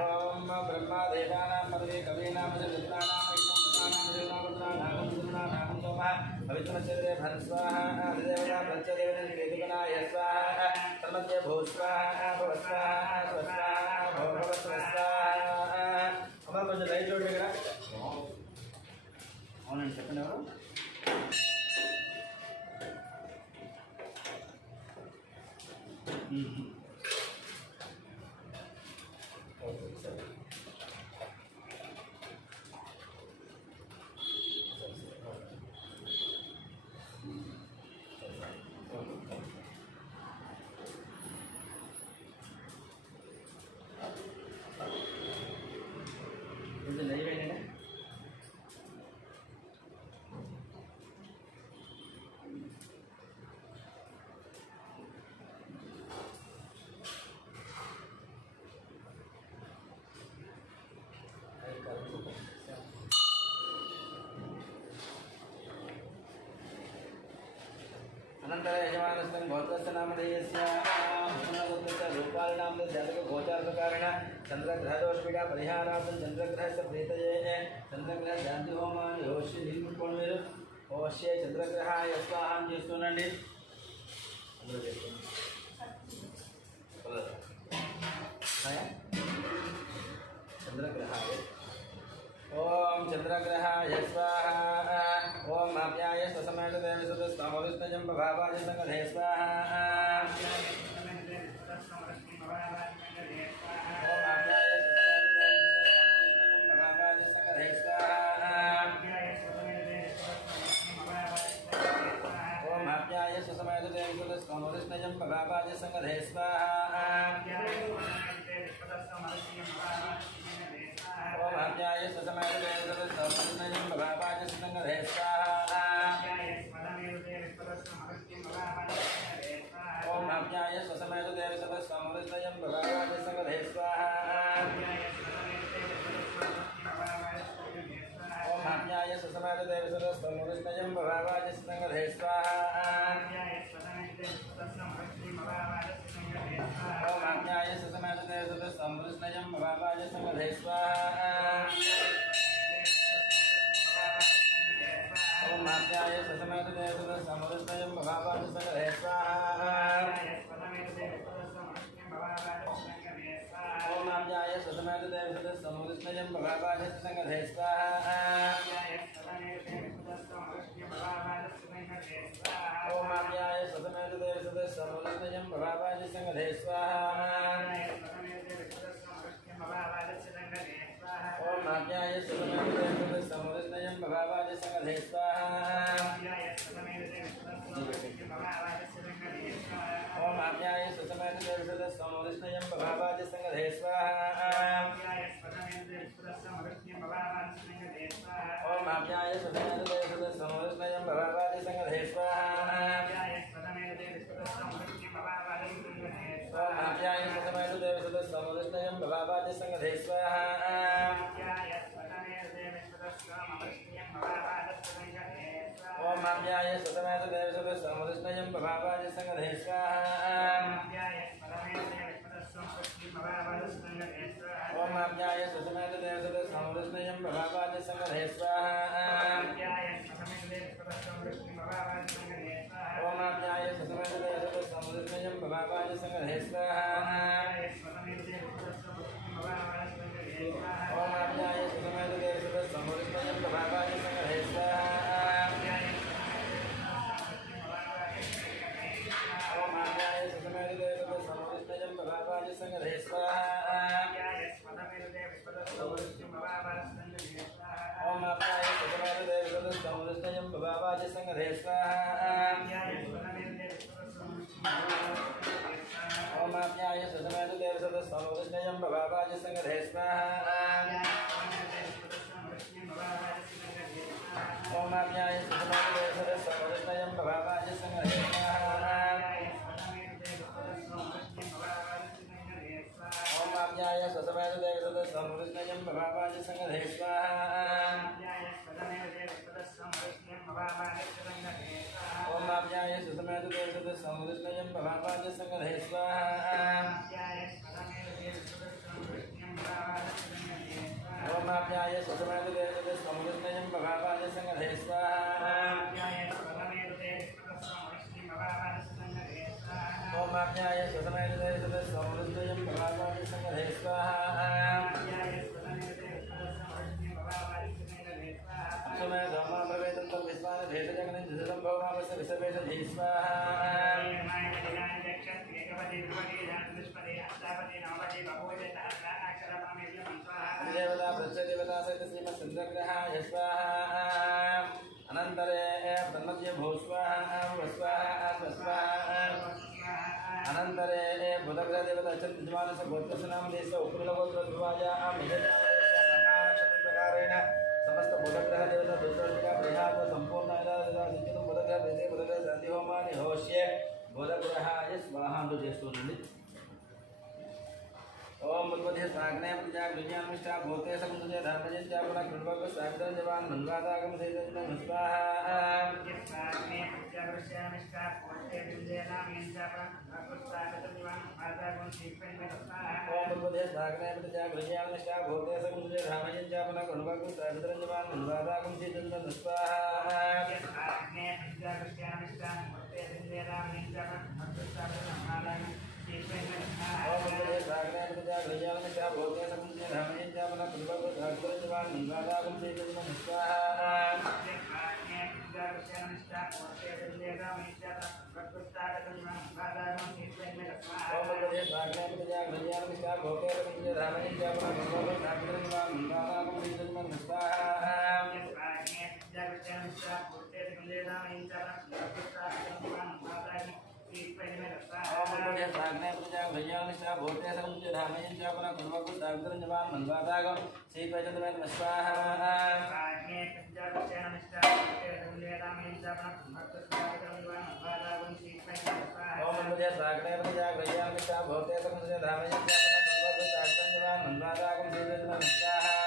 ओम ब्रह्मा देवानां पदवी कवीनां विद्वानां पवित्रमस्ते भरस्वाहा देवता वृक्षदेवता वेदिकनाय स्वाहा तन्मध्ये भूस्वाहा भवस्वाहा स्वस्वाहा भवस्वाहा अम्मा కొంచెం లైట్ చూడండి ఇక్కడ అవునండి చెప్పండి ఎవరు కొంచెం లైవ్ అయ్యండి अनंतर यजमानस्य गोत्रस्य नामधेयस्य पुनर्गोत्रस्य रूपालनामस्य जातकगोचारकारेण चंद्रग्रहदोषपीडा परिहारार्थं चंद्रग्रहस्य प्रीतये चंद्रग्रह शांति होमानि योष्य निर्मुकोणवेर ओष्ये चंद्रग्रहाय स्वाहा అని చేస్తునండి అందరూ చేస్తున్నారు चंद्रग्रहाय ओम चंद्रग्रहाय स्वाहा ओम माप्याय स्वसमेत देवसुतस्वामविष्णजं भावाय संगधे स्वाहा ओम माप्याय स्वसमेत देवसुतस्वामविष्णजं भावाय संगधे स्वाहा ओम अज्ञाय ससमेत देवसुतस्वामविष्णजं भावाय संगधे स्वाहा ओम अज्ञाय ससमेत देवसुतस्वामविष्णजं भावाय संगधे स्वाहा ओम अज्ञाय ससमेत देवसुरस्तमुष्णयं भवावाजिस्सङ्गधे स्वाहा ओम आज्ञाय सतमेत देवसुरस्तमुष्णयं भवावाजिस्सङ्गधे स्वाहा ओम आज्ञाय सतमेत देवसुरस्तमुष्णयं भवावाजिस्सङ्गधे स्वाहा ओम आज्ञाय सतमेत देवसुरस्तमुष्णयं भवावाजिस्सङ्गधे स्वाहा ओम आज्ञाय सतमेत देवसुरस्तमुष्णयं भवावाजिस्सङ्गधे स्वाहा ओम आज्ञाय सतमेत देवसुरस्तमुष्णयं भवावाजिस्सङ्गधे स्वाहा ओम आज्ञाय सतमेत देवसुरस्तमुष्णयं भवावाजिस्सङ्गधे स्वाहा ओम आज्ञाय सतमेत देवसुरस्तमुष्णयं भवावाजिस्सङ्गधे स्वाहा ओम आज्ञाय सतमेत देवसुरस्तमुष्णयं भवावाजिस्सङ्गधे स्वाहा ओम आज्ञाय सतमेत देवसुरस्तमुष्णयं भवावाजिस्सङ्गधे स्वाहा ओम आज्ञाय सतमेत देवसुरस्तमुष्णयं भवावाजिस्सङ्गधे स्वाहा ओम आज्ञाय सतमेत देवसुरस्तमुष्णयं भवावाजिस्सङ्गधे स्वाहा ओम आज्ञाय सतमेत देवसुरस्तमुष्णयं भवावाजिस्सङ्गधे स्वाहा ओम आज्ञाय सतमेत देवसुरस्तमुष्णयं भवावाजिस्सङ्गधे स्वाहा ओम आज्ञाय सतमेत देवसुरस्तमुष्णयं भवावाजिस्सङ्गधे स्वाहा ओम आज्ञाय सतमेत देवसुरस्तमुष्णयं भवावाजिस्सङ्गधे स्वाहा ओम आज्ञाय सतमेत देवसुरस्तमुष्णयं भवावाजिस्सङ्गधे स्वाहा ओम आज्ञाय सतमेत देवसुरस्तमुष्णयं भवावाजिस्सङ्गधे स्वाहा ओम आज्ञाय सतमेत देवसुरस्तमुष्णयं भवावाजिस्सङ्गधे स्वाहा ओम आज्ञाय सतमेत देवसुरस्तमुष्णयं भवावाजिस्सङ्गधे स्वाहा ओम आज्ञाय सतमेत देवसुरस्तमुष्णयं भवावाजिस्सङ्गधे स्वाहा समय धर्मा भवेतं तं विश्वान भेदजगनं जितं भवमावस्य विसर्वेषधि स्वाहा देवता प्रत्यदेवता सहित श्रीमत्चन्द्रग्रहाय स्वाहा अनन्तरे ब्रह्मज्ञ भो स्वाहा स्वाहा स्वाहा अनन्तरे बुधग्रह देवता चन्द्रमानस गोत्रसनाम देश उपकुलगोत्रध्रुवाया प्रकारेण समस्त बुधग्रह देवता दुष्टका बृहत् संपूर्ण सिद्धिं बुधग्रह देवते बुधग्रह शांति होमानि होष्य बुधग्रहाय स्वाहा ज्येष्ठोनि ओम बुद्धे साग्ने प्रजा विज्ञानमिष्टा भूते समुद्रे धर्मजन्त्या पुनः कृण्वक साग्रं जवान मन्वादागम सेदन स्वाहा साग्ने प्रजा विज्ञानमिष्टा भूते विज्ञानमिष्टा पुनः कृण्वक ओम बुद्धे साग्ने प्रजा विज्ञानमिष्टा भूते समुद्रे धर्मजन्त्या पुनः कृण्वक साग्रं जवान मन्वादागम सेदन स्वाहा साग्ने प्रजा विज्ञानमिष्टा भूते विज्ञानमिष्टा पुनः कृण्वक ओम बुद्धे साग्ने प्रजा विज्ञानमिष्टा भूते समुद्रे धर्मजन्त्या पुनः कृण्वक साग्रं जवान मन्वादागम सेदन स्वाहा ओम बुद्धे साग्ने प्रजा विज्ञानमिष्टा भूते समुद्रे धर्मजन्त्या पुनः कृण्वक साग्रं जवान मन्वादागम सेदन स्वाहा ओम बुद्धे साग्ने प्रजा विज्ञानमिष्टा भूते समुद्रे धर्मजन्त्या पुनः कृण्वक साग्रं जवान मन्वादागम सेदन स्वाहा ओम बुद्धे साग्ने प्रजा विज्ञानमिष्टा भूते समुद्रे धर्मजन्त्या पुनः कृण्वक साग्रं जवान मन्वादागम सेदन स्वाहा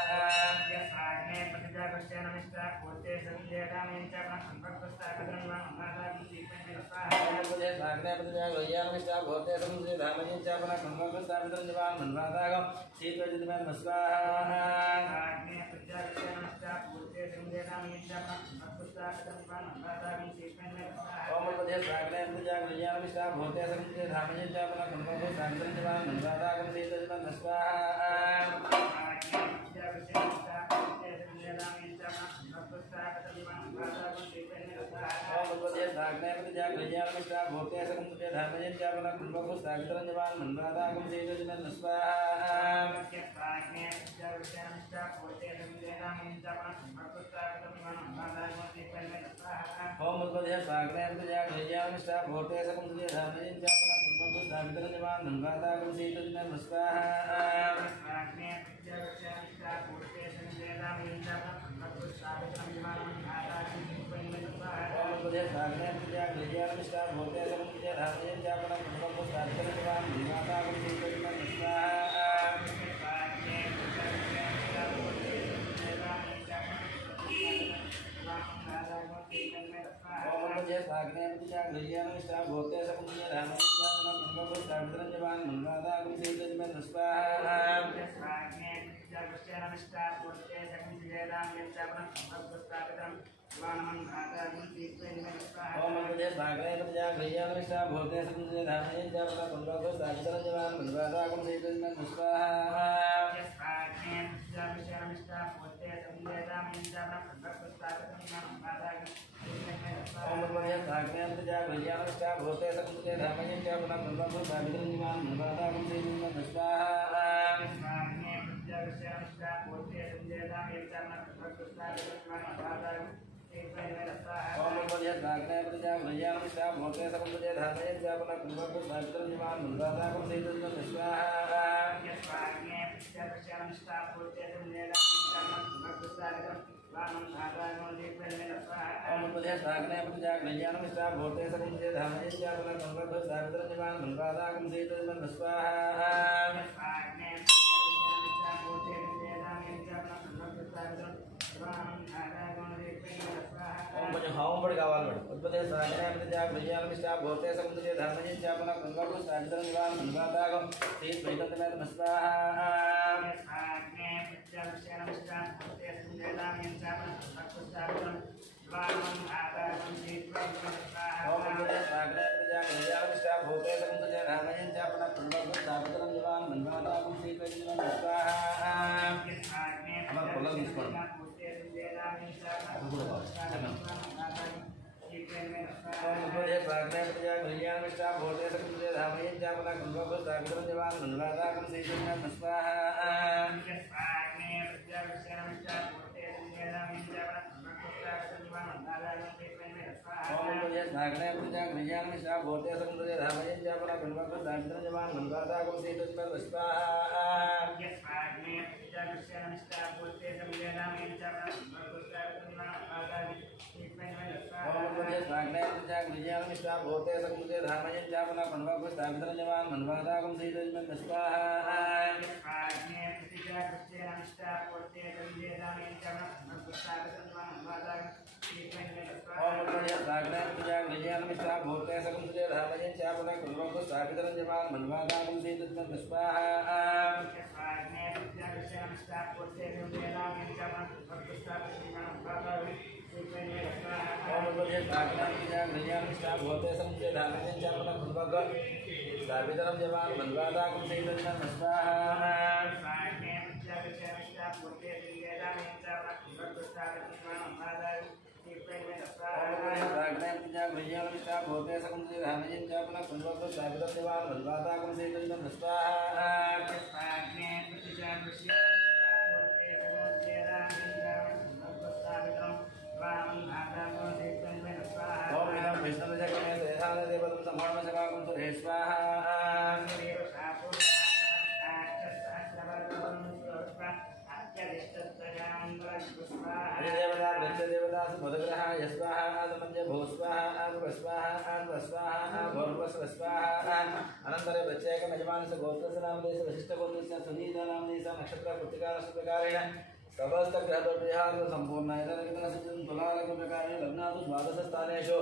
समस्तग्रहदोषविहार सम्पूर्णायतनगतसिद्धं तुलालकप्रकारे लग्नादु द्वादशस्थानेषु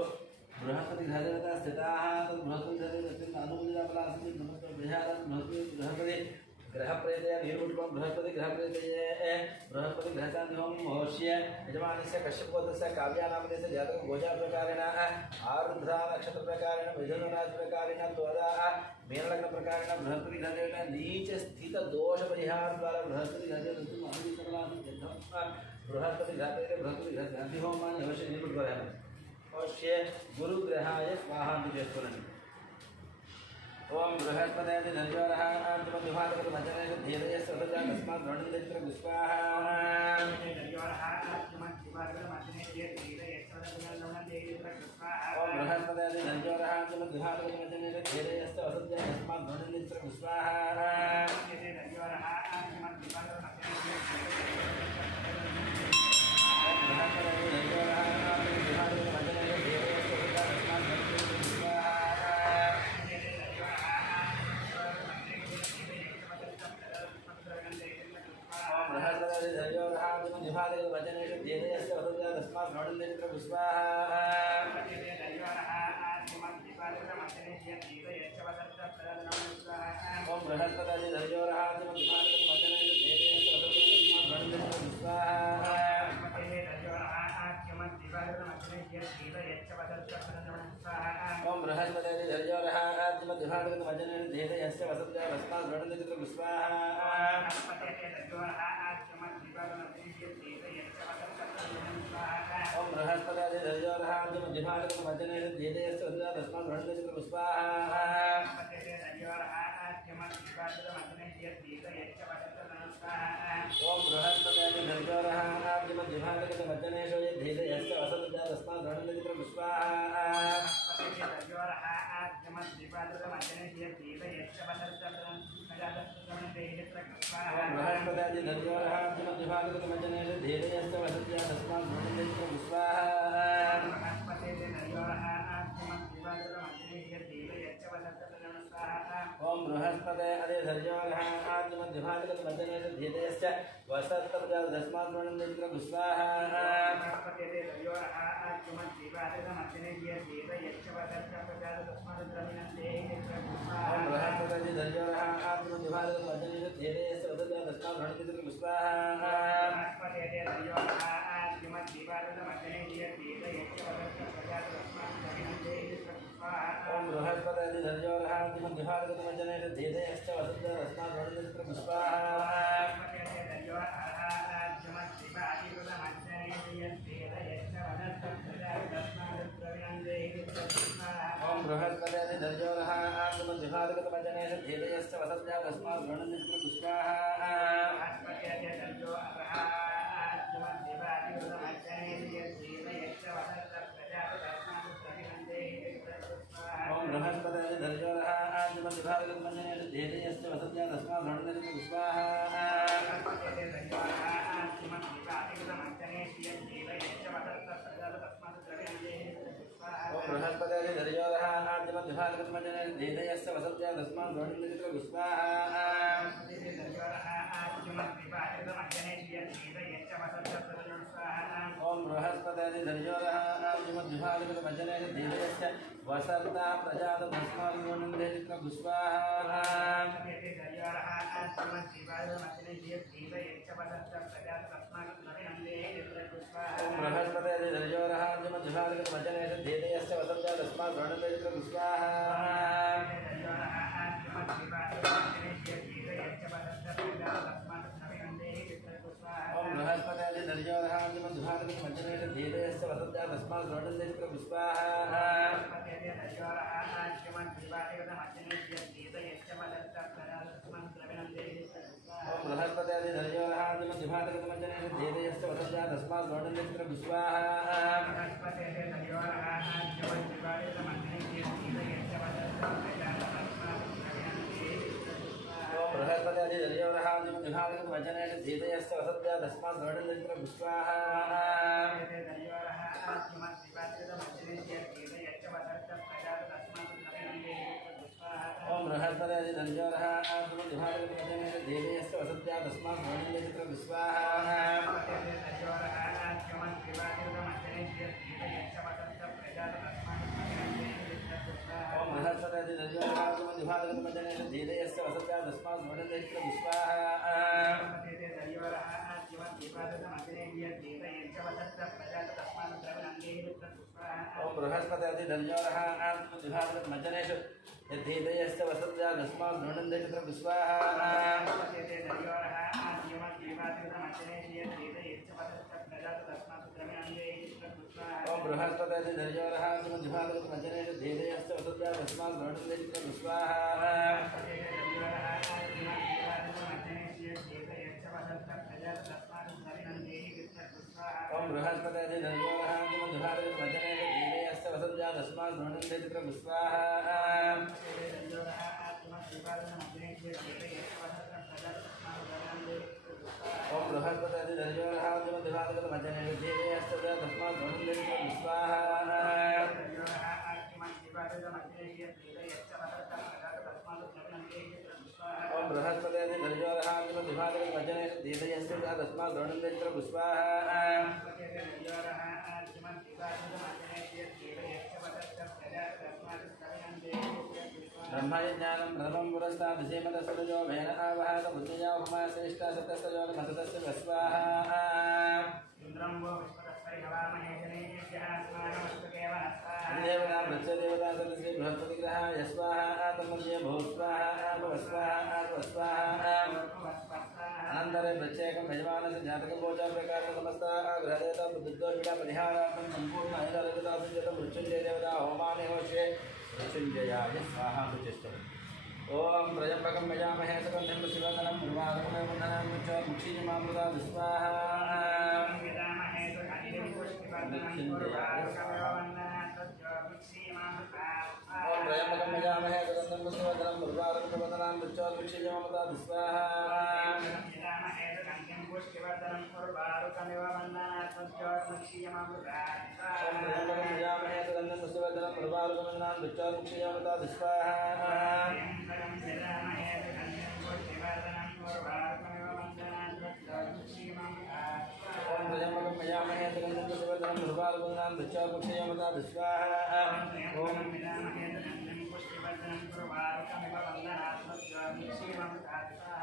बृहस्पतिग्रहदेवता स्थिताः तद् बृहस्पतिग्रहदेवता अनुकूलिताफलासिद्धं बृहस्पतिविहारं बृहस्पति ग्रहप्रेतया नीरुट्कं बृहस्पति ग्रहप्रेतये बृहस्पति ग्रहशान्तिहों महोष्य यजमानस्य कश्यपगोत्रस्य काव्यानामदेस्य जातकं गोचारप्रकारेण आरुद्धा नक्षत्रप्रकारेण मिथुनराशिप्रकारेण त्वदा मीनलग्नप्रकारेण बृहस्पति ग्रहदेवता नीचस्थितदोषपरिहारद्वारा बृहस्पति ग्रहदेवता बृहस्पति ग्रहशान्तिहोमानि अवश्य नीरुट्करामि अवश्य गुरुग्रहाय स्वाहा चेस्तुननि ओम बृहस्पतये धन्योरः आत्मविभागकमजनैः धीरये सर्वदा तस्मात् रणिन्द्र पुष्पाः ओम बृहस्पतये धन्योरः आत्मविभागकमजनैः धीरये सर्वदा तस्मात् रणिन्द्र पुष्पाः ओम बृहस्पते अदे धर्योरः आत्मविभागकं वचनेन धीरयश्च वसन्तप्रजात तस्मात् रणिन्द्र पुष्पाः बृहस्पते धर्योरः आत्मविभागकं वचनेन धीरयश्च वसन्तप्रजात तस्मात् रणिन्द्र पुष्पाः ओम बृहस्पते धर्योरः आत्मविभागकं वचनेन धीरयश्च वसन्तप्रजात तस्मात् रणिन्द्र पुष्पाः बृहस्पते धर्योरः आत्मविभागकं वचनेन धीरयश्च वसन्तप्रजात तस्मात् रणिन्द्र ओम बृहस्पते धर्योरः आत्मविभागकं वचनेन धीरयश्च वसन्तप्रजात तस्मात् रणिन्द्र पुष्पाः ओम बृहस्पते धर्योरः आत्मविभागकं वचनेन धीरयश्च वसन्तप्रजात तस्मात् रणिन्द्र पुष्पाः ओम बृहस्पते धर्योरः आत्मविभागकं वचनेन धीरयश्च वसन्तप्रजात तस्मात् रणिन्द्र पुष्पाः ओम बृहस्पते धर्योरः आत्मविभागकं वचनेन धीरयश्च वसन्तप्रजात तस्मात् रणिन्द्र पुष्पाः ओम बृहस्पते धर्योरः आत्मविभागकं वचनेन धीरयश्च वसन्ता प्रजात तस्मात् रणिन्द्र पुष्पाः ओम बृहस्पते धर्योरः आत्मविभागकं वचनेन धीरयश्च वसन्तप्रजात तस्मात् रणिन्द्र पुष्पाः ओम बृहस्पते धर्योरः आत्मविभागकं वचनेन धीरयश्च वसन्तप्रजात तस्मात् रणिन्द्र पुष्पाः ओम बृहस्पते धर्योरः आत्मविभागकं वचनेन धीरयश्च वसन्तप्रजात तस्मात् रणिन्द्र पुष्पाः ओम बृहस्पते धर्योरः आत्मविभागकं वचनेन धीरयश्च वसन्तप्रजात तस्मात् रणिन्द्र पुष्पाः ओम बृहस्पते धर्योरः आत्मविभागकं वचनेन धीरयश्च वसन्तप्रजात तस्मात् रणिन्द्र पुष्पाः धीरयस्य वसत्या तस्मात् स्मरणेन्द्र विश्वाहा ओम बृहस्पति धन्योरः मज्जनेषु यद्धीदयस्य वसत्या तस्मात् स्मरणेन्द्र विश्वाहा ओम बृहस्पति धन्योरः मज्जनेषु धीदयस्य वसत्या तस्मात् स्मरणेन्द्र विश्वाहा ओम बृहस्पति धन्योरः मज्जनेषु धीदयस्य वसत्या तस्मात् स्मरणेन्द्र विश्वाहा ओम बृहस्पति धन्योरः मज्जनेषु धीदयस्य तस्मात् स्मरणेन्द्र विश्वाहा ओम बृहस्पति धन्योरः मज्जनेषु धीदयस्य तस्मात् स्मरणेन्द्र विश्वाहा ब्रह्मज्ञानं प्रथमं पुरस्तात् धीमतसुरजो भेन आवहत बुद्धिया उपमा श्रेष्ठा सतस्तजो मततस्य वस्वाहा इन्द्रं वो विश्वतस्परिहवामहे जनेभ्यः स्मानमस्तकेव देवता प्रत्यदेवता सदस्य बृहस्पतिग्रह यस्वाहा तन्मध्ये भूस्वाहा वस्वाहा वस्वाहा अनन्तरे प्रत्येकं यजमानस्य जातकगोचर प्रकार समस्त ग्रहदेवता बुद्धिदोषपीडा परिहारार्थं सम्पूर्ण ऐरादेवता सिद्धता मृत्युंजय देवता होमानि होष्ये मृत्युंजयाय स्वाहा प्रतिष्ठम् ओम त्र्यंबकं यजामहे सुगन्धिं शिवतनं उर्वारुकमेव वन्दनं मुक्षीयमामृता विस्वाहा यजामहे सुगन्धिं पुष्टिवर्धनं उर्वारुकमेव वन्दनं मुक्षीयमामृता ओम त्र्यंबकं यजामहे सुगन्धिं पुष्टिवर्धनं उर्वारुकमेव वन्दनं मुक्षीयमामृता विस्वाहा यजामहे सुगन्धिं पुष्टिवर्धनं उर्वारुकमेव वन्दनं मुक्षीयमामृता ओम त्र्यंबकं यजामहे सुगन्धिं पुष्टिवर्धनं उर्वारुकमेव वन्दनं मुक्षीयमामृता विस्वाहा ओम त्र्यंबकं यजामहे सुगन्धिं पुष्टिवर्धनं उर्वारुकमेव वन्दनं विस्वाहा ओम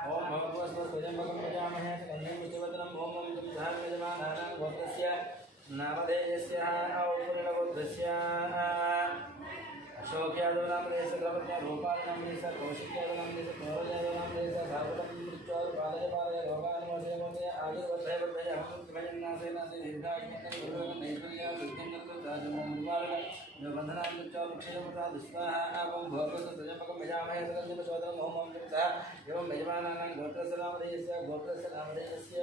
ओम भगवस्व त्र्यंबकं यजामहे सुगन्धिं पुष्टिवर्धनं ओम धान्यजमानानां गोत्रस्य नामधेयस्य औपुर्णगोत्रस्य अशोक्यादोनामदेश द्रवज्ञा रूपालनामदेश कौशिक्यादोनामदेश गौरजादोनामदेश भागवतं मृत्युः पादजपालय रोगानुमोदय मोदय आयुर्वर्धय वर्धय भजन्नासे नासे दीर्घायुष्मतं गुरुवरं नैर्मल्य सिद्धिं राजमोमुर्वारक बन्धनां मृत्युः मुक्षयमुता दुष्वाहा आपं भवतु त्र्यंबकं यजामहे सुगन्धिं पुष्टिवर्धनं ओम ओम सः एवं यजमानानां गोत्रस्य नामधेयस्य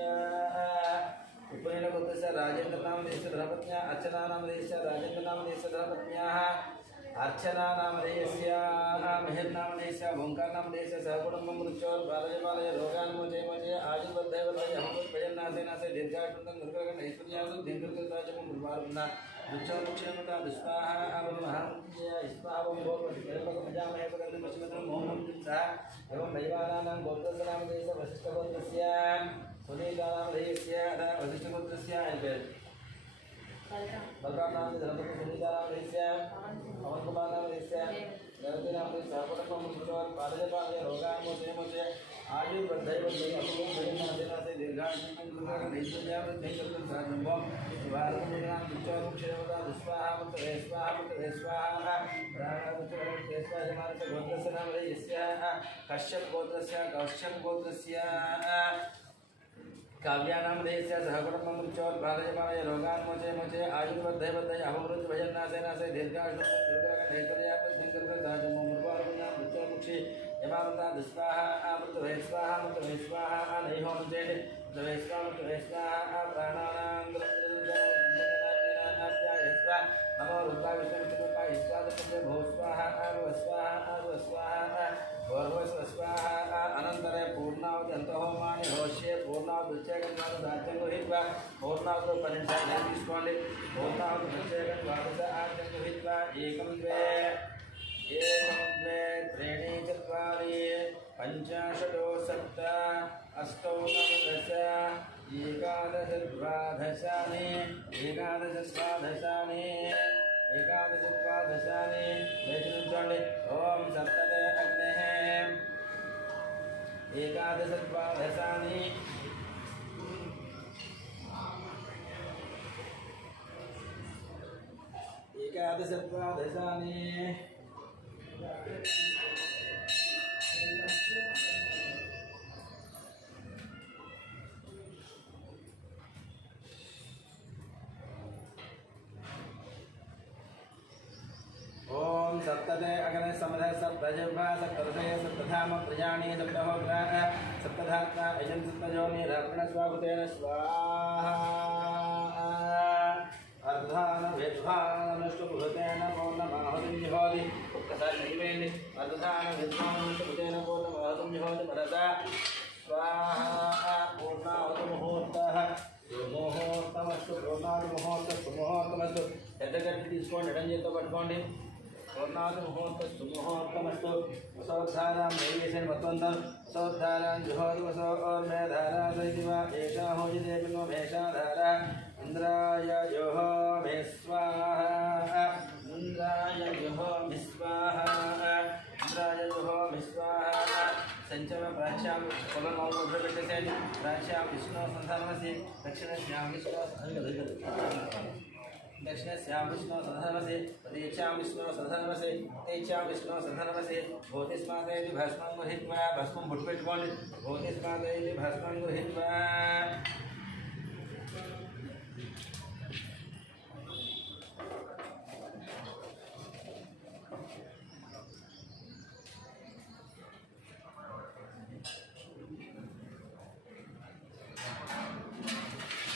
उपनयनगोत्रस्य राजेन्द्रनामधेयस्य धर्मपत्न्या अर्चनानामधेयस्य राजेन्द्रनामधेयस्य धर्मपत्न्याः अर्चना नामधेयस्य मेहरनामधेयस्य ओंकारनामधेयस्य सहकुटुम्बं मृत्योर्बालयपालय रोगानुमोचय मोचय आयुर्वर्धय वर्धय भजन्नासे दीर्घायुष्मतं गुरुवरं ऐश्वर्यासु दीर्घकृताजमं गुरुवारुणा वृक्षमुक्षयमुता विस्वाहा महामृत्युंजय स्वाहा त्र्यंबकं यजामहे सुगन्धिं पुष्टिवर्धनं ओम ओम सः एवं दैवानां गोत्रस्य नामधेयस्य वसिष्ठगोत्रस्य सुनीतानामधेयस्य वसिष्ठगोत्रस्य बलराम नाम धर्मपति सुनीता नाम देश्य पवन कुमार नाम देश्य गणपति नाम देश्य सहकुटुम्बं मृत्योर् पादजपालय रोगानुमोचय मोचय आयुर्वर्धय वर्धय अशुभं भजन्नासे दीर्घायुष्मतं गुरुवरं नैश्वर्यावृद्धिं कर्तुं सहजम्भं भारतमुनिनां मृत्योर्मुक्षयमुता दुस्वाहा मुक्तवे स्वाहा मुक्तवे स्वाहा प्राणामुच्चवरं स्वाहा गोत्रस्य नामधेयस्य कश्यप गोत्रस्य काव्यानामधेयस्य सहकुटुम्बं मृत्योर् बालयपालय रोगान्मोचय मोचय आयुर्वर्धय वर्धय अभमृत्यु भजन्नासे दीर्घायुष्मतं दुर्गागणैश्वर्यावृद्धिं कर्तुं सहजम्भं मुर्वारुणां मृत्योर्मुक्षे यमामृता दुस्वाहा मृतवे स्वाहा मृतवे स्वाहा नैहोमचेत् मृतवे स्वाहा प्राणानां नमो रुद्राय विष्णुरूपाय स्वाहा भो स्वाहा स्वाहा स्वाहा अनंतरे पूर्णावति अंतहोमानि होष्ये पूर्णावति प्रत्येकं राज्यं हित्वा पूर्णावति परिणताय తీసుకోండి పూర్णावति प्रत्येकं ద్వాదశ ఆజ్ఞం हित्वा एकं द्वे त्रीणि चत्वारि पञ्चाशतो सप्त अष्टौ नव दश एकादश द्वादशानि एकादश द्वादशानि తీసుకోండి. ఓం సప్తదే అగ్నేః ఏకాదశద్వాదశాని ఏకాదశద్వాదశాని ओम सप्तते अग्ने समधः सप्तजिह्वा सप्तरथय सप्तधाम प्रजानी सप्तहोग्राः सप्तधात्मा अयं सप्तयोनिरर्पणस्वाहुतेन स्वाहा अर्धान विद्वानष्टभूतेन पूर्णमाहुतिं जुहोति ఒక్కసారి నిలిపేయండి. अर्धान विद्वानष्टभूतेन पूर्णमाहुतिं जुहोति मनसा स्वाहा पूर्णाहुतिमुहूर्तः సుముహూర్తమస్తు పూర్ణాది ముహూర్త సుముహూర్తమస్తు. పెద్ద గట్టి తీసుకోండి, ఎడం చేతితో పట్టుకోండి. పూర్ణాది ముహూర్త సుముహూర్తమస్తు. వసోద్ధారాం నైవేశం మొత్తంతో వసోద్ధారాం జుహోతి వసోర్మేధారా సైతివ ఏషా హోజిదేవినో మేషాధార ఇంద్రాయ జోహో మే స్వాహ ఇంద్రాయ జోహో మి స్వాహ ఇంద్రాయ జోహో మి స్వాహ. संचम प्राच्यां पुनर्मौलभ्यपेटसेन प्राच्यां विष्णु संधर्मसि दक्षिणस्यां विष्णु दक्षिणस्यां विष्णु संधर्मसि प्रतीच्यां विष्णु संधर्मसि तेच्यां विष्णु संधर्मसि भूतिस्मादेति भस्मं गृहीत्वा भस्मं पुट्पेट्टुकोंडि भूतिस्मादेति भस्मं गृहीत्वा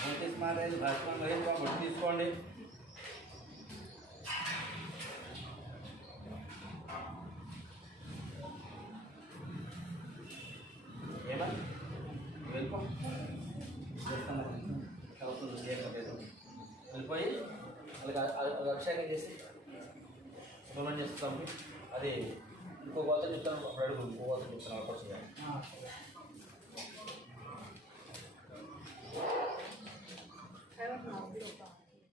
భూతిస్మాదేతి భస్మం గృహీత్వా బొట్టు తీసుకోండి. ఏమా వెళ్ళిపో వెళ్ళిపోయి అది అభిషేకం చేసి సుబ్రహ్మణ్య స్వామి అది ఇంకో కోత చెప్తాను, అప్పుడు అడుగు ఇంకో కోత చెప్తాను.